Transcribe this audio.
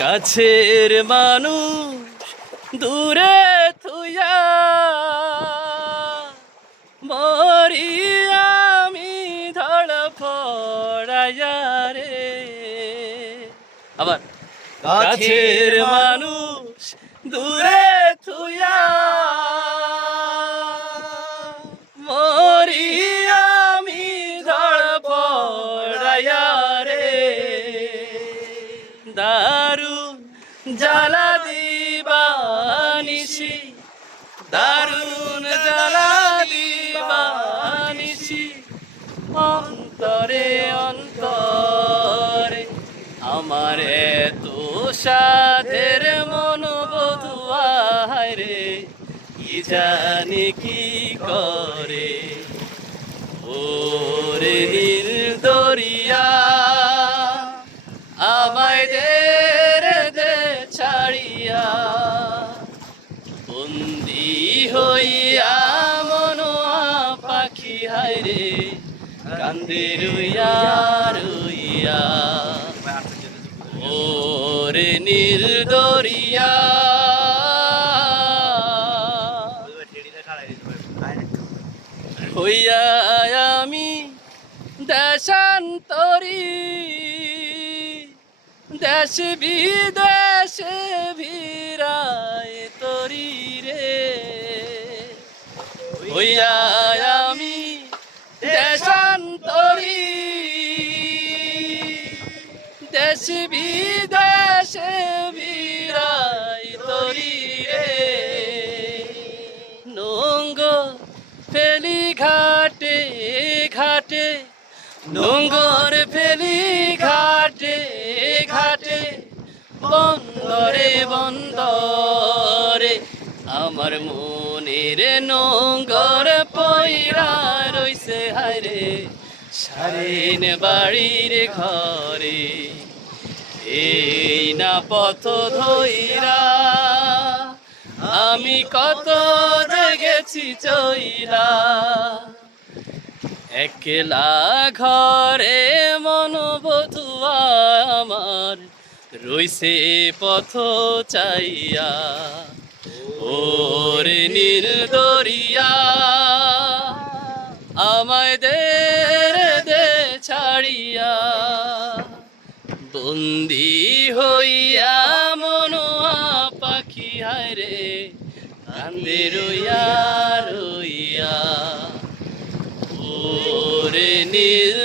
কাছের মানুষ দূরে থুইয়া মরি আমি ধড়ফড়াইয়া রে। আবার কাছের মানুষ দূরে থুইয়া মরি আমি ধড়ফড়াইয়া রে। দারুণ জ্বালা দিবানিসি, দারুণ জ্বালা দিবানিসি, অন্তরে অন্তরে আমার এত সাধের মন বধুয়ায় রে, কি জানি কি করে ওরে নীল দরিয়া আমায় দে ছাড়িয়া। বন্দি হইয়া মনোয়া পাখি হায় রে, কান্দে রইয়া রইয়া ওরে নীল দরিয়া। হইয়া আমি দেশান্তরী, দেশ বিদেশে ভিড়ায় তরি রে। হইয়া আমি দেশান্তরী, দেশ বিদেশে ভিড়ায় তরি রে। নোঙ্গর ফেলি ঘাটে ঘাটে, নোঙ্গর ফেলি ঘাটে ঘাটে, বন্দরে বন্দরে আমার মনের নোঙ্গর পয়রা রইছে হায়রে সারেন বাড়ির ঘরে। এই না পথ ধইরা আমি কত জেগেছি চইরা, একলা ঘরে মন বধুয়া আমার রইছে পথ চাইয়া। ওরে নীল দরিয়া আমায় দে ছাড়িয়া। বন্দি হইয়া মনোয়া পাখি হায় রে, কান্দে রইয়া রইয়া ওরে নীল